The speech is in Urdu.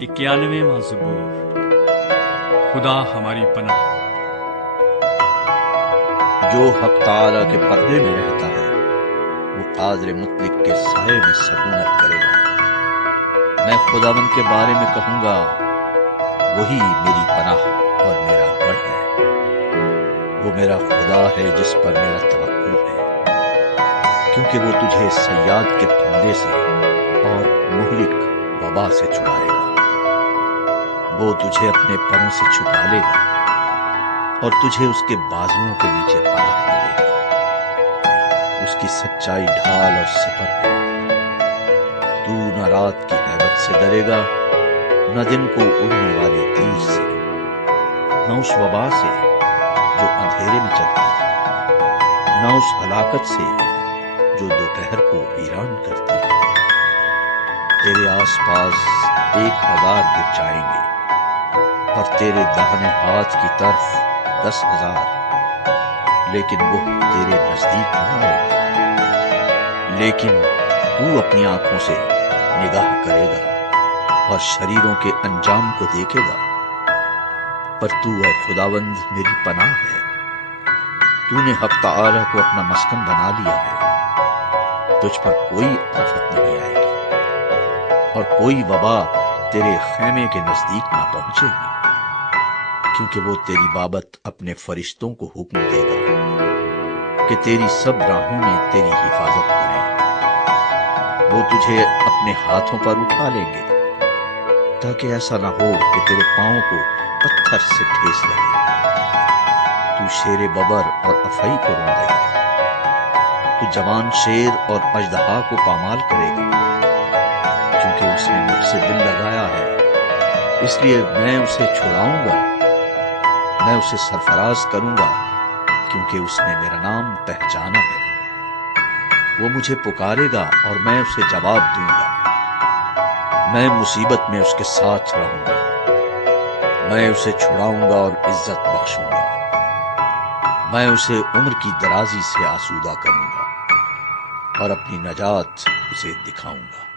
91واں زبور۔ خدا ہماری پناہ۔ جو حق تعالیٰ کے پردے میں رہتا ہے وہ قادر مطلق کے سائے میں سکونت کرے گا۔ میں خداوند کے بارے میں کہوں گا، وہی میری پناہ اور میرا گڑھ ہے۔ وہ میرا خدا ہے جس پر میرا توکل ہے، کیونکہ وہ تجھے صیاد کے پھندے سے اور مہلک وبا سے چھڑائے گا۔ وہ تجھے اپنے پروں سے چھپا لے گا اور تجھے اس کے بازوؤں کے نیچے پناہ ملے گی۔ اس کی سچائی ڈھال اور سپر ہے۔ تو نہ رات کی ہیبت سے ڈرے گا، نہ دن کو اڑنے والے تیر سے، نہ اس وبا سے جو اندھیرے میں چلتی ہے، نہ اس ہلاکت سے جو دوپہر کو ویران کرتی ہے۔ تیرے آس پاس 1000 گر جائیں گے اور تیرے داہنے ہاتھ کی طرف 10,000، لیکن وہ تیرے نزدیک نہ آئے گی۔ لیکن تو اپنی آنکھوں سے نگاہ کرے گا اور شریروں کے انجام کو دیکھے گا۔ پر تو اے خداوند میری پناہ ہے، تو نے حق تعالیٰ کو اپنا مسکن بنا لیا ہے۔ تجھ پر کوئی آفت نہیں آئے گی اور کوئی وبا تیرے خیمے کے نزدیک نہ پہنچے گی، کیونکہ وہ تیری بابت اپنے فرشتوں کو حکم دے گا کہ تیری سب راہوں میں تیری حفاظت کریں۔ وہ تجھے اپنے ہاتھوں پر اٹھا لیں گے، تاکہ ایسا نہ ہو کہ تیرے پاؤں کو پتھر سے ٹھیس لگے۔ تو شیر ببر اور افعی کو رون دے گا۔ تو جوان شیر اور اژدہا کو پامال کرے گا، کیونکہ اس نے مجھ سے دل لگایا ہے، اس لیے میں اسے چھڑاؤں گا۔ میں اسے سرفراز کروں گا، کیونکہ اس نے میرا نام پہچانا ہے۔ وہ مجھے پکارے گا اور میں اسے جواب دوں گا۔ میں مصیبت میں اس کے ساتھ رہوں گا۔ میں اسے چھڑاؤں گا اور عزت بخشوں گا۔ میں اسے عمر کی درازی سے آسودہ کروں گا اور اپنی نجات اسے دکھاؤں گا۔